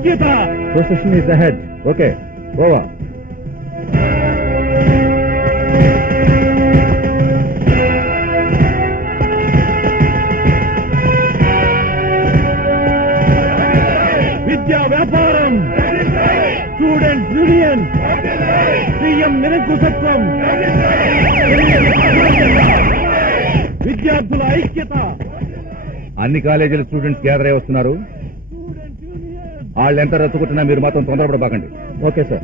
ఐక్యత. Procession is ahead. Okay, over. విద్యా వ్యాపారం, స్టూడెంట్స్ యూనియన్, సీఎం నిరంకుశత్వం, విద్యార్థుల ఐక్యత. అన్ని కాలేజీల స్టూడెంట్స్ గ్యాదర్ అయి వస్తున్నారు. వాళ్ళు ఎంత రచ్చుకుంటున్నా మీరు మాత్రం తొందరపడబాకండి. Okay sir.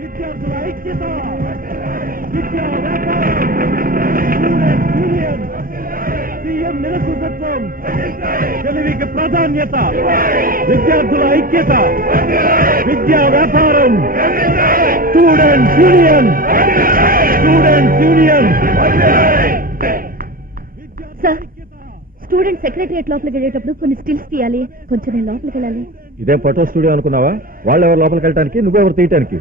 విద్యార్థుల ఐక్యత, విద్యా వ్యాపారం, స్టూడెంట్స్ యూనియన్, సీఎం నిరంకుశత్వం, తెలివికి ప్రాధాన్యత. విద్యార్థుల ఐక్యత, విద్యా వ్యాపారం, students union, students union. Sir, student secretariat లోపలికి వెళ్ళేటప్పుడు కొన్ని స్టిల్స్ తీయాలి. కొంచెం నేను లోపలికి వెళ్ళాలి. ఇదే ఫోటో స్టూడియో అనుకున్నావా? వాళ్ళు ఎవరు లోపలికి వెళ్ళడానికి, నువ్వెవరు తీయటానికి?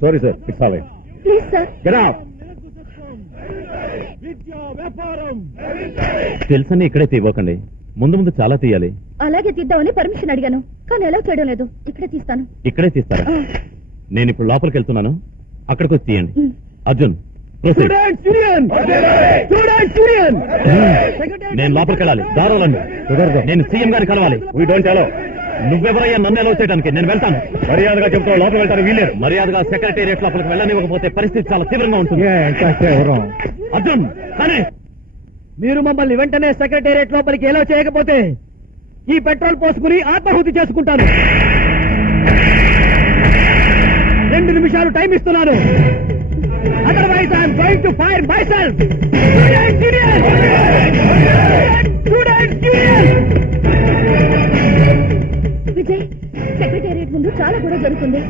Sorry sir, it's all right. Please sir. Get out. విద్యా వ్యాపారం. తెలుసని ఇక్కడే తీయబోకండి, ముందు ముందు చాలా తీయాలి. అలాగే తీద్దామని పర్మిషన్ అడిగాను, కానీ ఎలా చేయడం లేదు. ఇక్కడే తీస్తాను. ఇక్కడే తీస్తారా? నేను ఇప్పుడు లోపలికి వెళ్తున్నాను, అక్కడికి వచ్చి తీయండి. Arjun, students union, students union. నేను లోపలికి వెళ్ళాలి. దారాలండి. నేను సీఎం గారిని కలవాలి. We don't allow. నువ్వెవరయ్యా నన్ను ఎలా చేయడానికి? నేను వెళ్తాను. మర్యాదగా చెప్తావు, లోపలికి వెళ్ళడానికి వీల్లేదు. మర్యాదగా సెక్రటేరియట్ లోపలికి వెళ్ళనివ్వకపోతే పరిస్థితి చాలా తీవ్రంగా ఉంటుంది. అర్జున్, కానీ మీరు మమ్మల్ని వెంటనే సెక్రటేరియట్ లోపలికి ఎలా చేయకపోతే ఈ పెట్రోల్ పోసుకుని ఆత్మాహుతి చేసుకుంటాను. 2 నిమిషాలు టైం ఇస్తున్నాను. Otherwise I'm going to fire my self. Vijay, secretariat ముందు చాలా కూడా జరుగుతుంది.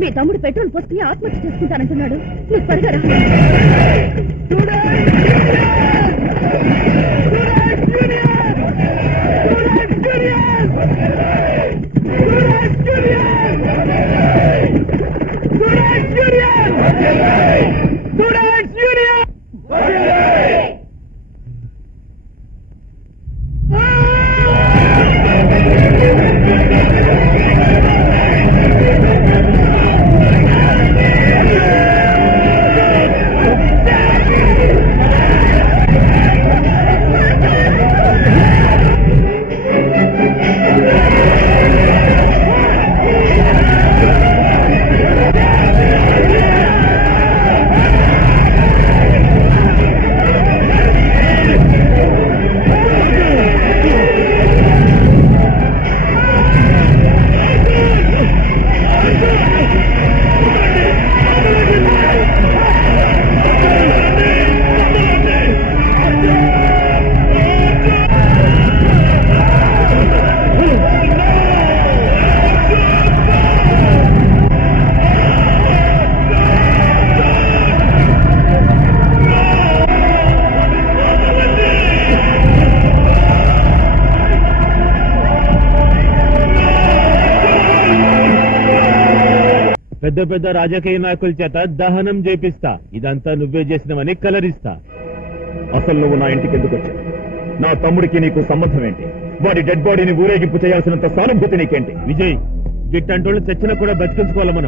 మీ తమ్ముడు పెట్రోల్ పోసుకుని ఆత్మహత్య చేసుకుంటానంటున్నాడు. నువ్వు త్వరగా రా. పెద్ద పెద్ద రాజకీయ నాయకుల చేత దహనం చేపిస్తా. ఇదంతా నువ్వే చేసినవని కలరిస్తా. అసలు నువ్వు నా ఇంటికి ఎందుకు వచ్చావు? నా తమ్ముడికి నీకు సంబంధం ఏంటి? వాడి డెడ్ బాడీని ఊరేగింపు చేయాల్సినంత సానుభూతి నీకేంటి? విజయ్, గిట్టంటోళ్ళు చచ్చిన కూడా బతికించుకోవాలి మనం.